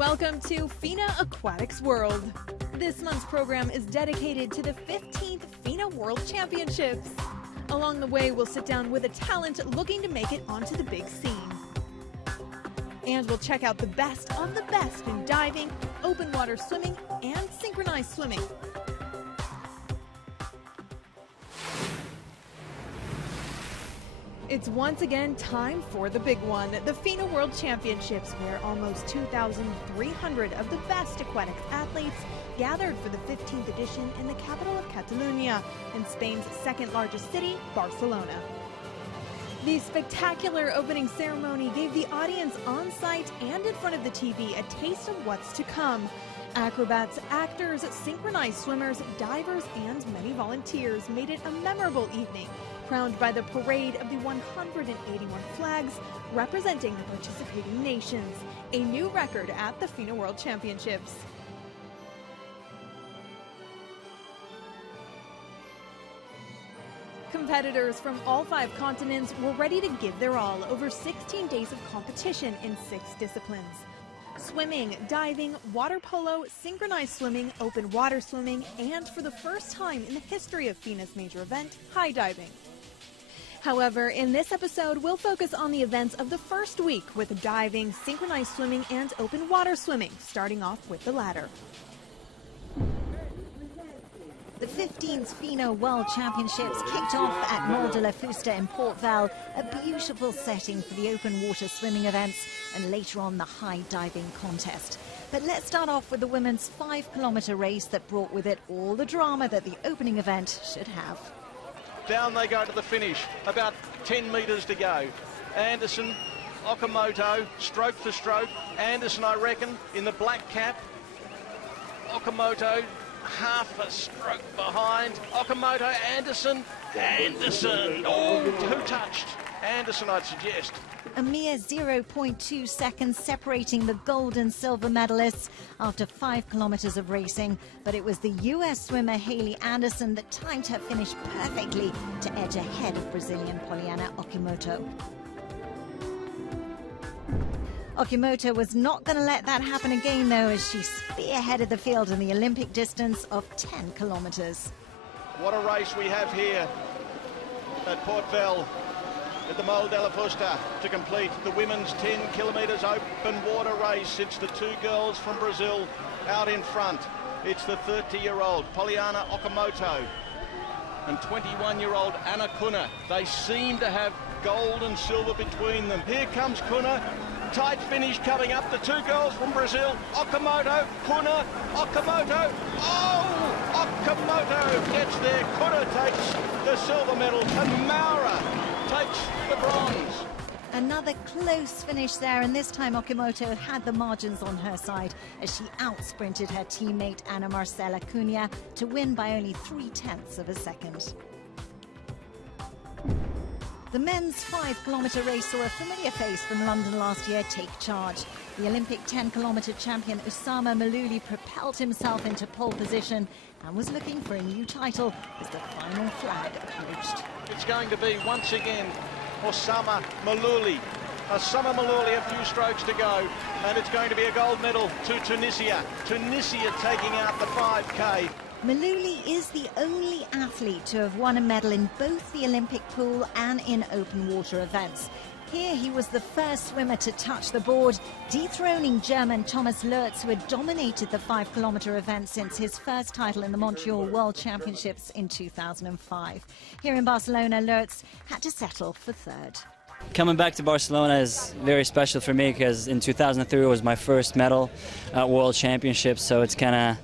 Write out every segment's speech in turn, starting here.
Welcome to FINA Aquatics World. This month's program is dedicated to the 15th FINA World Championships. Along the way, we'll sit down with a talent looking to make it onto the big scene. And we'll check out the best of the best in diving, open water swimming, and synchronized swimming. It's once again time for the big one, the FINA World Championships, where almost 2,300 of the best aquatics athletes gathered for the 15th edition in the capital of Catalonia, in Spain's second largest city, Barcelona. The spectacular opening ceremony gave the audience on site and in front of the TV a taste of what's to come. Acrobats, actors, synchronized swimmers, divers, and many volunteers made it a memorable evening, crowned by the parade of the 181 flags representing the participating nations, a new record at the FINA World Championships. Competitors from all 5 continents were ready to give their all over 16 days of competition in 6 disciplines: swimming, diving, water polo, synchronized swimming, open water swimming, and for the first time in the history of FINA's major event, high diving. However, in this episode, we'll focus on the events of the first week with diving, synchronized swimming, and open water swimming, starting off with the latter. The 15th FINA World Championships kicked off at Mall de la Fusta in Port Vale, a beautiful setting for the open water swimming events, and later on the high diving contest. But let's start off with the women's 5-kilometer race that brought with it all the drama that the opening event should have. Down they go to the finish, about 10 metres to go. Anderson, Okamoto, stroke for stroke. Anderson, I reckon, in the black cap. Okamoto, half a stroke behind. Okamoto, Anderson. Oh, who touched? Anderson, I'd suggest. A mere 0.2 seconds separating the gold and silver medalists after 5 kilometers of racing. But it was the US swimmer Hayley Anderson that timed her finish perfectly to edge ahead of Brazilian Poliana Okamoto. Okamoto was not going to let that happen again, though, as she spearheaded the field in the Olympic distance of 10 kilometers. What a race we have here at Port Vale at the Mall de la Fusta to complete the women's 10 kilometres open water race. It's the 2 girls from Brazil out in front. It's the 30-year-old Poliana Okamoto and 21-year-old Ana Kuna. They seem to have gold and silver between them. Here comes Kuna. Tight finish coming up. The 2 girls from Brazil. Okamoto, Kuna, Okamoto. Oh! Okamoto gets there. Kuna takes the silver medal. And Maura takes the bronze. Another close finish there, and this time Okamoto had the margins on her side as she out-sprinted her teammate Ana Marcela Cunha to win by only 0.3 of a second. The men's 5-kilometer race saw a familiar face from London last year take charge. The Olympic 10-kilometer champion Osama Maluli propelled himself into pole position and was looking for a new title as the final flag approached. It's going to be, once again, Osama Maluli. Osama Maluli, a few strokes to go, and it's going to be a gold medal to Tunisia. Tunisia taking out the 5K. Maluli is the only athlete to have won a medal in both the Olympic pool and in open water events. Here he was the first swimmer to touch the board, dethroning German Thomas Lurz, who had dominated the 5-kilometer event since his first title in the Montreal World Championships in 2005. Here in Barcelona, Lurz had to settle for 3rd. Coming back to Barcelona is very special for me because in 2003 it was my first medal at World Championships, so it's kind of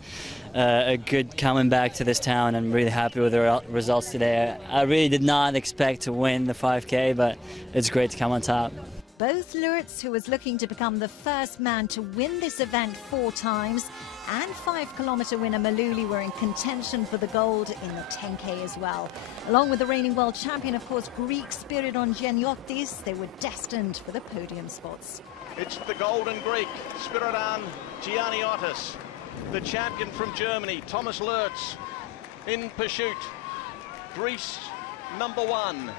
a good coming back to this town. I'm really happy with the results today. I really did not expect to win the 5K, but it's great to come on top. Both Lurz, who was looking to become the first man to win this event 4 times, and 5-kilometer winner Maluli were in contention for the gold in the 10K as well. Along with the reigning world champion, of course, Greek Spiridon Gianniotis, they were destined for the podium spots. It's the golden Greek, Spiridon Gianniotis. The champion from Germany, Thomas Lurz, in pursuit. Greece, number 1.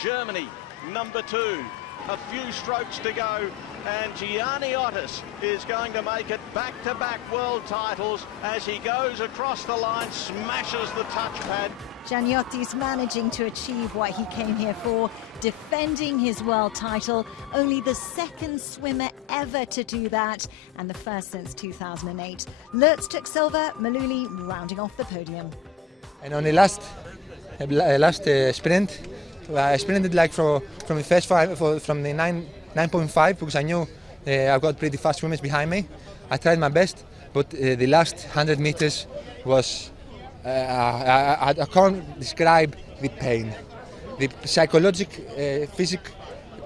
Germany, number 2. A few strokes to go. And Gianni Otis is going to make it back-to-back world titles as he goes across the line, smashes the touchpad. Giannotti's managing to achieve what he came here for, defending his world title, only the second swimmer ever to do that, and the first since 2008. Lutz took silver, Maluli rounding off the podium. And on the last sprint, I sprinted like from the first five, from the 9.5, because I knew I've got pretty fast swimmers behind me. I tried my best, but the last 100 meters was, I can't describe the pain. The psychological, physical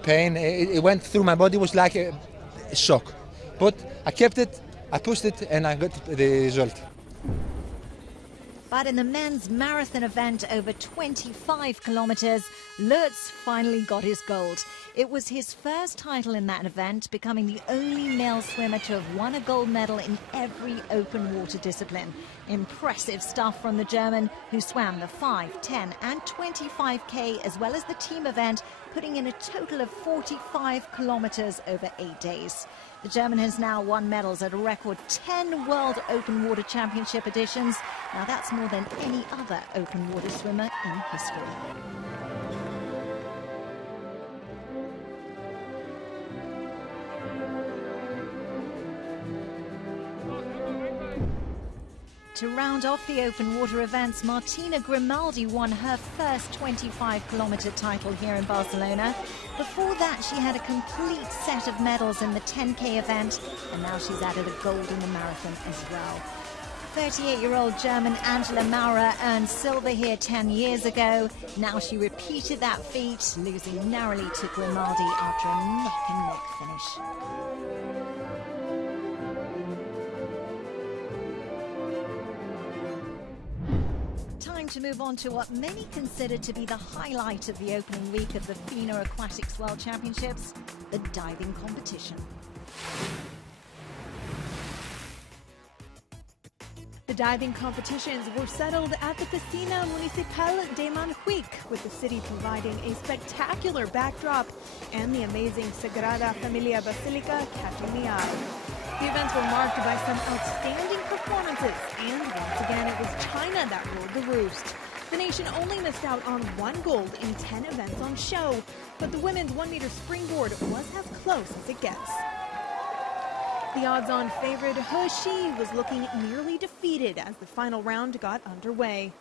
pain, it went through my body, was like a shock. But I kept it, I pushed it, and I got the result. But in the men's marathon event over 25 kilometers, Lutz finally got his gold. It was his first title in that event, becoming the only male swimmer to have won a gold medal in every open water discipline. Impressive stuff from the German, who swam the 5, 10 and 25K as well as the team event, putting in a total of 45 kilometers over 8 days. The German has now won medals at a record 10 World Open Water Championship editions. Now that's more than any other open water swimmer in history. To round off the open water events, Martina Grimaldi won her first 25-kilometer title here in Barcelona. Before that, she had a complete set of medals in the 10K event, and now she's added a gold in the marathon as well. 38-year-old German Angela Maurer earned silver here 10 years ago. Now she repeated that feat, losing narrowly to Grimaldi after a neck-and-neck finish. Time to move on to what many consider to be the highlight of the opening week of the FINA Aquatics World Championships, the diving competition. The diving competitions were settled at the Piscina Municipal de Montjuic, with the city providing a spectacular backdrop and the amazing Sagrada Familia Basilica catching the eye. The events were marked by some outstanding performances, and once again it was China that ruled the roost. The nation only missed out on 1 gold in 10 events on show, but the women's 1-meter springboard was as close as it gets. The odds-on favorite He Shi was looking nearly defeated as the final round got underway.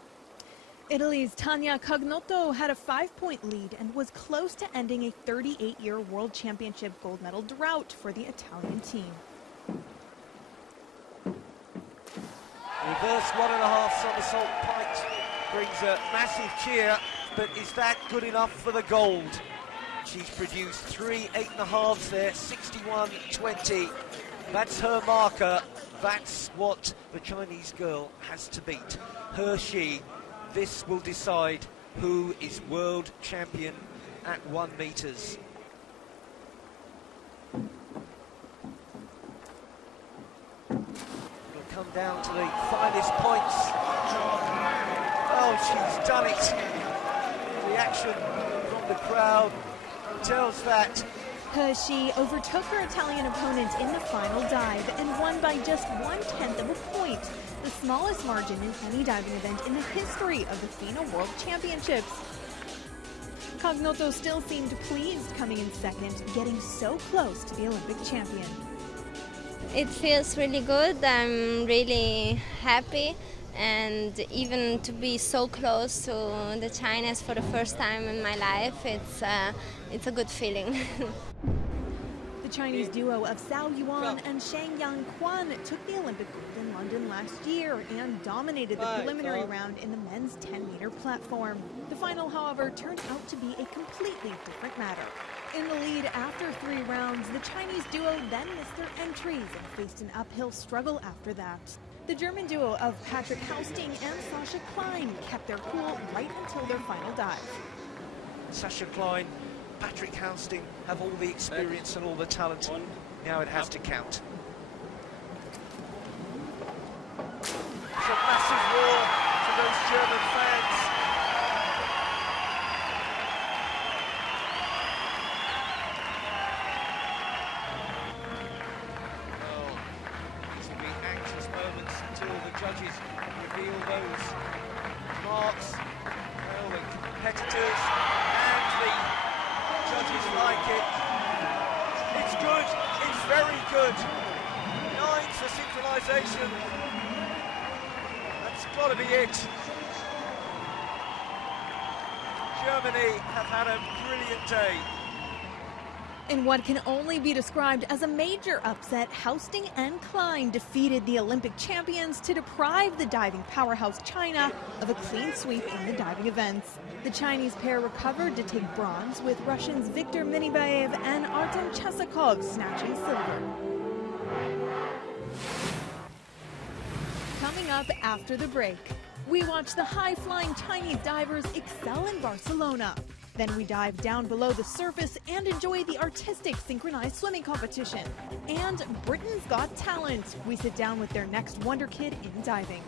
Italy's Tania Cognotto had a 5-point lead and was close to ending a 38-year World Championship gold medal drought for the Italian team. Reverse 1.5 somersault pike brings a massive cheer, but is that good enough for the gold? She's produced 3 8.5s there, 61.20. That's her marker. That's what the Chinese girl has to beat. He Shi. This will decide who is world champion at 1 meters. Come down to the finest points. Oh, she's done it. The reaction from the crowd tells that. He Shi overtook her Italian opponent in the final dive and won by just 1/10 of a point, the smallest margin in any diving event in the history of the FINA World Championships. Cognotto still seemed pleased coming in second, getting so close to the Olympic champion. It feels really good. I'm really happy, and even to be so close to the Chinese for the first time in my life, it's a good feeling. The Chinese duo of Zhao Yuan and Shengyang Quan took the Olympic gold in London last year and dominated the preliminary round in the men's 10-meter platform. The final, however, turned out to be a completely different matter. In the lead after 3 rounds, the Chinese duo then missed their entries and faced an uphill struggle after that. The German duo of Patrick Hausting and Sascha Klein kept their cool right until their final dive. Sascha Klein, Patrick Hausting have all the experience and all the talent. Now it has to count. It's a massive roar for those German fans. be it. Germany have had a brilliant day. In what can only be described as a major upset, Housting and Klein defeated the Olympic champions to deprive the diving powerhouse China of a clean sweep in the diving events. The Chinese pair recovered to take bronze, with Russians Viktor Minibaev and Artem Chesakov snatching silver. Coming up after the break, we watch the high-flying Chinese divers excel in Barcelona. Then we dive down below the surface and enjoy the artistic synchronized swimming competition. And Britain's Got Talent. We sit down with their next wonder kid in diving.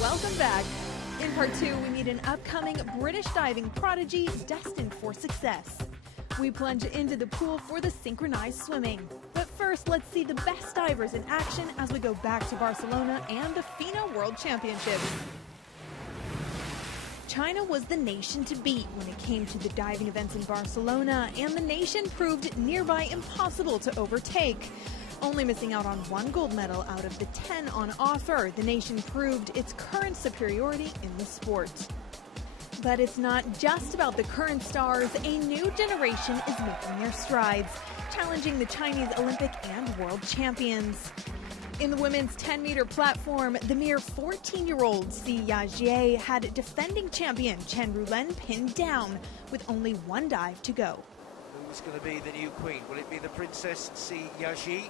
Welcome back. In part 2, we meet an upcoming British diving prodigy destined for success. We plunge into the pool for the synchronized swimming. But first, let's see the best divers in action as we go back to Barcelona and the FINA World Championships. China was the nation to beat when it came to the diving events in Barcelona, and the nation proved nearby impossible to overtake. Only missing out on 1 gold medal out of the 10 on offer, the nation proved its current superiority in the sport. But it's not just about the current stars. A new generation is making their strides, challenging the Chinese Olympic and world champions. In the women's 10-meter platform, the mere 14-year-old Si Yajie had defending champion Chen Rulen pinned down with only 1 dive to go. Who's going to be the new queen? Will it be the Princess Si Yajie?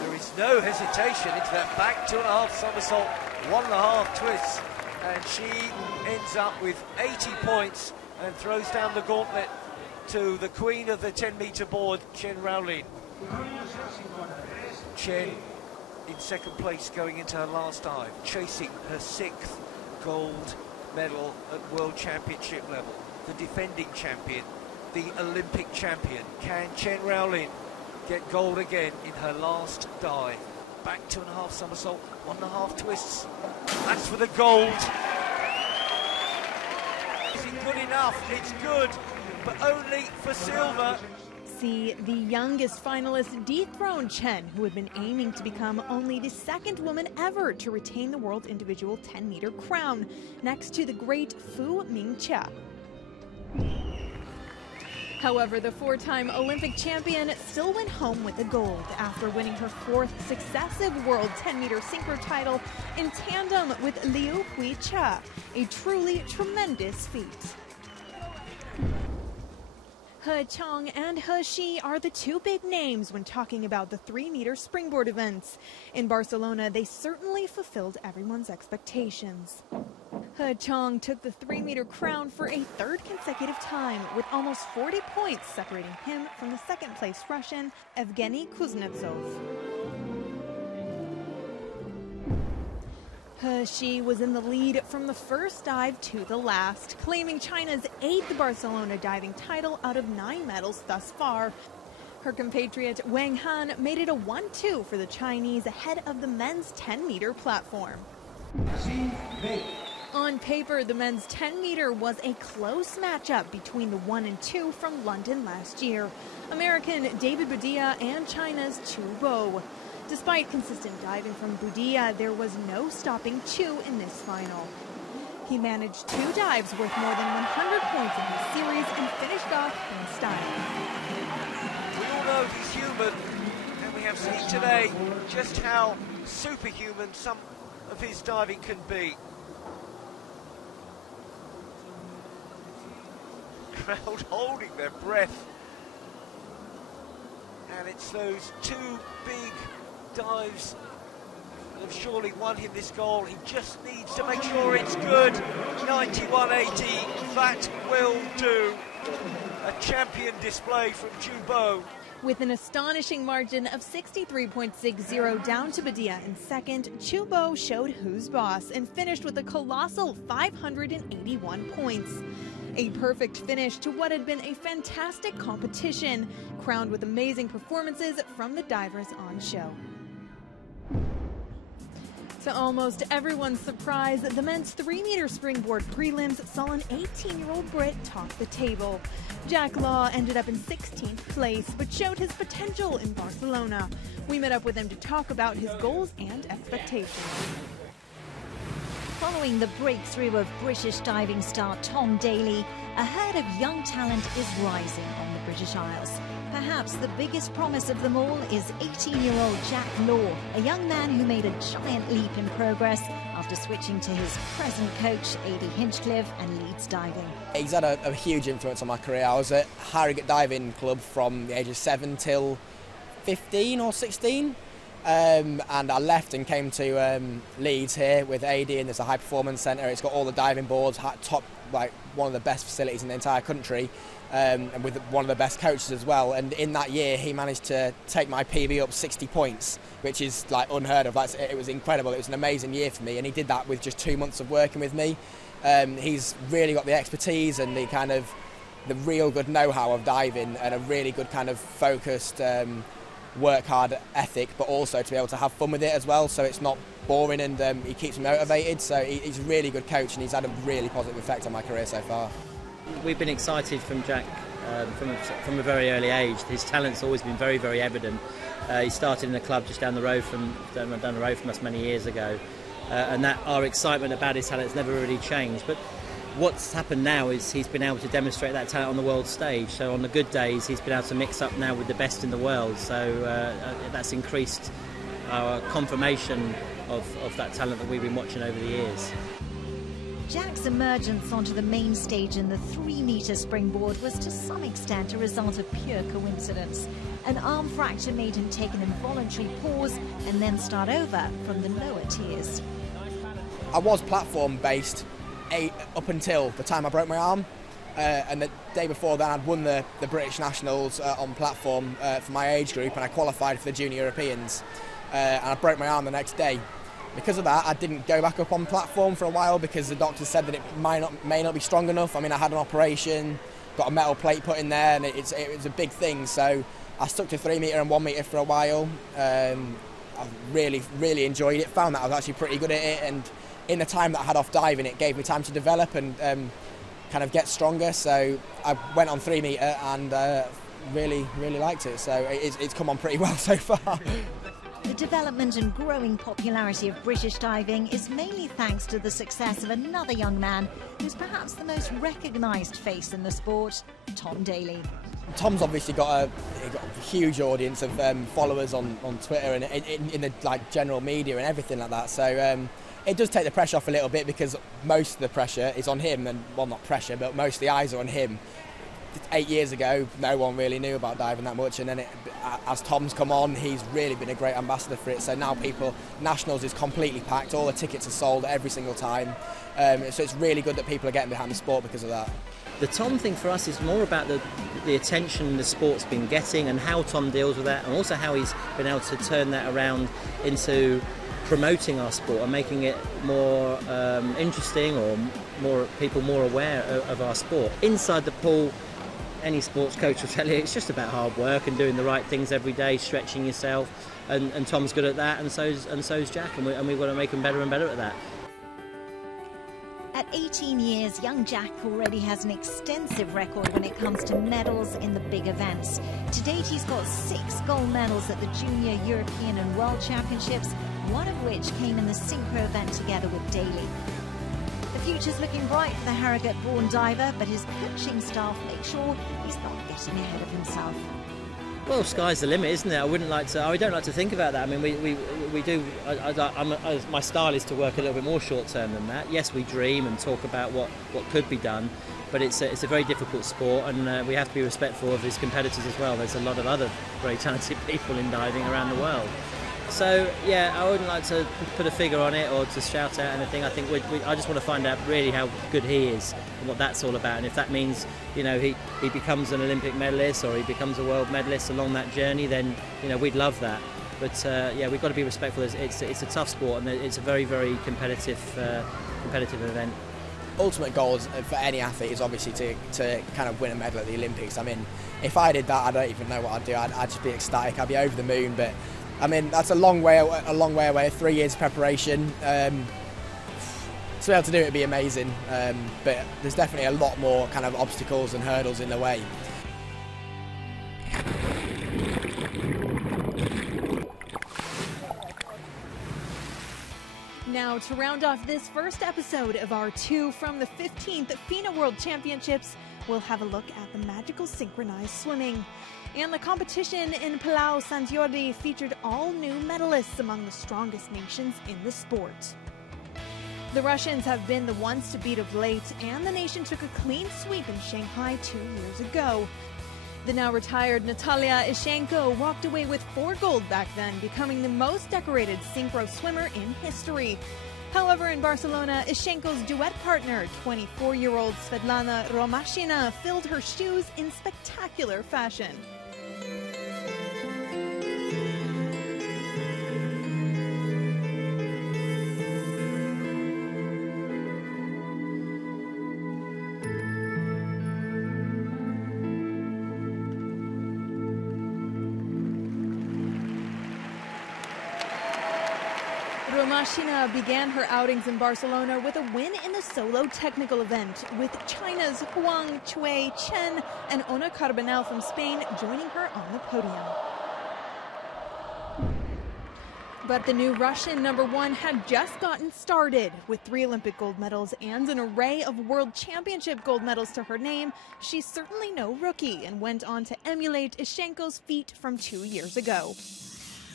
There is no hesitation into that back 2.5 somersault, 1.5 twists, and she ends up with 80 points and throws down the gauntlet to the queen of the 10-meter board, Chen Rulen. Chen in second place going into her last dive, chasing her 6th gold medal at World Championship level. The defending champion, the Olympic champion. Can Chen Rulen get gold again in her last dive? Back 2.5 somersault, 1.5 twists. That's for the gold. Is it good enough? It's good, but only for silver. see the youngest finalist dethrone Chen, who had been aiming to become only the second woman ever to retain the world individual 10-meter crown, next to the great Fu Mingqia. However, the four-time Olympic champion still went home with the gold after winning her fourth successive world 10-meter synchro title in tandem with Liu Huicha, a truly tremendous feat. He Chang and He Shi are the two big names when talking about the 3-meter springboard events. In Barcelona, they certainly fulfilled everyone's expectations. He Chang took the 3-meter crown for a third consecutive time, with almost 40 points separating him from the second-place Russian, Evgeny Kuznetsov. He Shi was in the lead from the first dive to the last, claiming China's 8th Barcelona diving title out of 9 medals thus far. Her compatriot Wang Han made it a 1-2 for the Chinese ahead of the men's 10-meter platform. On paper, the men's 10-meter was a close matchup between the 1 and 2 from London last year, American David Budilla and China's Chu Bo. Despite consistent diving from Budilla, there was no stopping Chu in this final. He managed 2 dives worth more than 100 points in his series and finished off in style. We all know he's human, and we have seen today just how superhuman some of his diving can be. Crowd holding their breath, and it's those 2 big dives that have surely won him this goal. He just needs to make sure it's good. 91.80, that will do. A champion display from Chu Bo. With an astonishing margin of 63.60 down to Budilla in second, Chu Bo showed who's boss and finished with a colossal 581 points. A perfect finish to what had been a fantastic competition, crowned with amazing performances from the divers on show. To almost everyone's surprise, the men's 3-meter springboard prelims saw an 18-year-old Brit top the table. Jack Law ended up in 16th place, but showed his potential in Barcelona. We met up with him to talk about his goals and expectations. Following the breakthrough of British diving star Tom Daley, a herd of young talent is rising on the British Isles. Perhaps the biggest promise of them all is 18-year-old Jack Law, a young man who made a giant leap in progress after switching to his present coach, A.D. Hinchcliffe, and Leeds Diving. He's had a huge influence on my career. I was at Harrogate Diving Club from the age of 7 till 15 or 16. And I left and came to Leeds here with AD, and there's a high performance centre. It's got all the diving boards, top, like one of the best facilities in the entire country, and with one of the best coaches as well. And in that year, he managed to take my PB up 60 points, which is like unheard of. It was incredible. It was an amazing year for me, and he did that with just 2 months of working with me. He's really got the expertise and the real good know-how of diving, and a really good kind of focused. Work hard ethic, but also to be able to have fun with it as well, so it's not boring, and he keeps me motivated. So he's a really good coach, and he's had a really positive effect on my career so far. We've been excited from Jack from a very early age. His talent's always been very, very evident. He started in a club just down the road from us many years ago, and that our excitement about his talent has never really changed. But what's happened now is he's been able to demonstrate that talent on the world stage. So on the good days, he's been able to mix up now with the best in the world. So that's increased our confirmation of that talent that we've been watching over the years. Jack's emergence onto the main stage in the 3-meter springboard was to some extent a result of pure coincidence. An arm fracture made him take an involuntary pause and then start over from the lower tiers. I was platform based up until the time I broke my arm, and the day before then I'd won the British Nationals on platform for my age group, and I qualified for the Junior Europeans, and I broke my arm the next day. Because of that, I didn't go back up on platform for a while because the doctor said that it may not be strong enough. I mean, I had an operation, got a metal plate put in there, and it was a big thing, so I stuck to 3-meter and 1-meter for a while. I really enjoyed it, found that I was actually pretty good at it, and in the time that I had off diving, it gave me time to develop and kind of get stronger. So I went on 3-meter and really liked it. So it's come on pretty well so far. The development and growing popularity of British diving is mainly thanks to the success of another young man who's perhaps the most recognised face in the sport, Tom Daley. Tom's obviously got a huge audience of followers on Twitter and in the general media and everything like that. So it does take the pressure off a little bit, because most of the pressure is on him, and well, not pressure, but most of the eyes are on him. 8 years ago, no one really knew about diving that much, and then as Tom's come on, he's really been a great ambassador for it. So now Nationals is completely packed, all the tickets are sold every single time. So it's really good that people are getting behind the sport because of that. The Tom thing for us is more about the attention the sport's been getting and how Tom deals with that, and also how he's been able to turn that around into promoting our sport and making it more interesting, or people more aware of our sport. Inside the pool, any sports coach will tell you it's just about hard work and doing the right things every day, stretching yourself, and Tom's good at that, and so's Jack, and we've got to make him better and better at that. At 18 years, young Jack already has an extensive record when it comes to medals in the big events. To date, he's got 6 gold medals at the Junior, European and World Championships, one of which came in the synchro event together with Daley. The future's looking bright for the Harrogate-born diver, but his coaching staff make sure he's not getting ahead of himself. Well, sky's the limit, isn't it? I don't like to think about that. I mean, we do. My style is to work a little bit more short term than that. Yes, we dream and talk about what could be done, but it's a very difficult sport, and we have to be respectful of his competitors as well. There's a lot of other very talented people in diving around the world. So yeah, I wouldn't like to put a figure on it or to shout out anything. I think I just want to find out really how good he is and what that's all about. And if that means, you know, he becomes an Olympic medalist or he becomes a world medalist along that journey, then, you know, we'd love that. But yeah, we've got to be respectful. It's a tough sport, and it's a very competitive event. Ultimate goal for any athlete is obviously to kind of win a medal at the Olympics. I mean, if I did that, I don't even know what I'd do. I'd just be ecstatic. I'd be over the moon. But I mean, that's a long way away. 3 years preparation. To be able to do it would be amazing. But there's definitely a lot more kind of obstacles and hurdles in the way. Now, to round off this first episode of our 2 from the 15th FINA World Championships, we'll have a look at the magical synchronized swimming. And the competition in Palau Sant Jordi featured all new medalists among the strongest nations in the sport. The Russians have been the ones to beat of late, and the nation took a clean sweep in Shanghai 2 years ago. The now retired Natalia Ishchenko walked away with 4 gold back then, becoming the most decorated synchro swimmer in history. However, in Barcelona, Ishchenko's duet partner, 24-year-old Svetlana Romashina, filled her shoes in spectacular fashion. Romashina began her outings in Barcelona with a win in the solo technical event, with China's Huang Chui Chen and Ona Carbonell from Spain joining her on the podium. But the new Russian #1 had just gotten started. With 3 Olympic gold medals and an array of World Championship gold medals to her name, she's certainly no rookie and went on to emulate Ishchenko's feat from 2 years ago.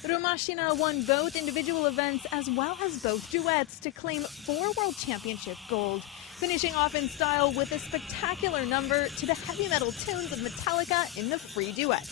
Romashina won both individual events as well as both duets to claim 4 World Championship gold, finishing off in style with a spectacular number to the heavy metal tunes of Metallica in the free duet.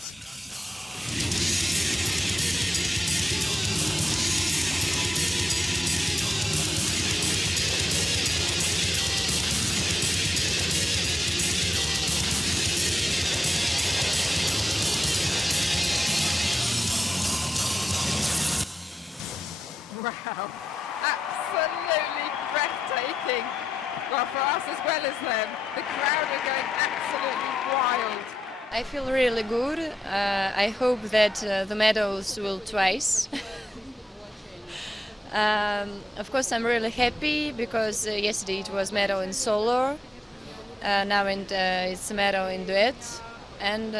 Wow, absolutely breathtaking. Well, for us as well as them, the crowd are going absolutely wild. I feel really good. I hope that the medals will twice. Of course, I'm really happy because yesterday it was medal in solo, now it's medal in duet, and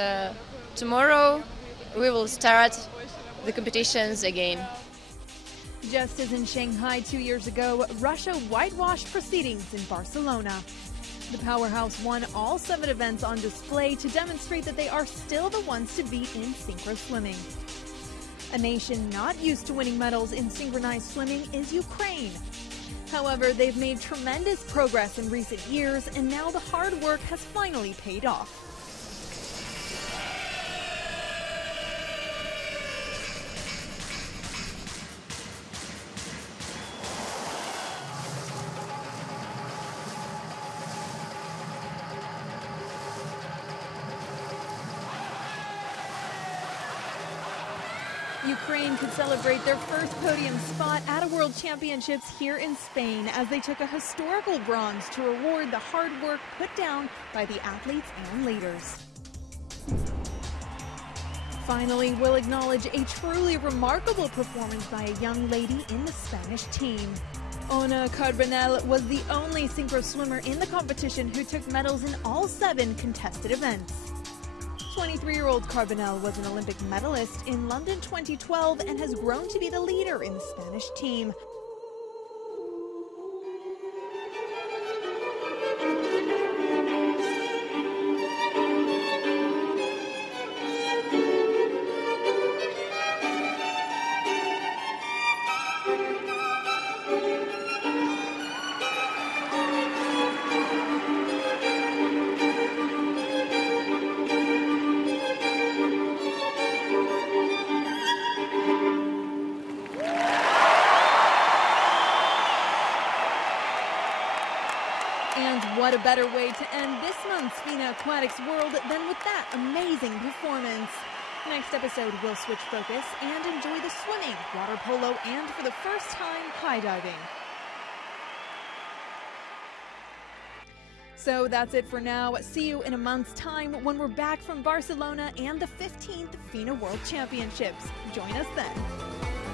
tomorrow we will start the competitions again. Just as in Shanghai 2 years ago, Russia whitewashed proceedings in Barcelona. The powerhouse won all 7 events on display to demonstrate that they are still the ones to beat in synchro swimming. A nation not used to winning medals in synchronized swimming is Ukraine. However, they've made tremendous progress in recent years, and now the hard work has finally paid off. Ukraine could celebrate their first podium spot at a World Championships here in Spain as they took a historical bronze to reward the hard work put down by the athletes and leaders. Finally, we'll acknowledge a truly remarkable performance by a young lady in the Spanish team. Ona Carbonell was the only synchro swimmer in the competition who took medals in all 7 contested events. 23-year-old Carbonell was an Olympic medalist in London 2012 and has grown to be the leader in the Spanish team. And what a better way to end this month's FINA Aquatics World than with that amazing performance. Next episode, we'll switch focus and enjoy the swimming, water polo, and for the first time, high diving. So that's it for now. See you in a month's time when we're back from Barcelona and the 15th FINA World Championships. Join us then.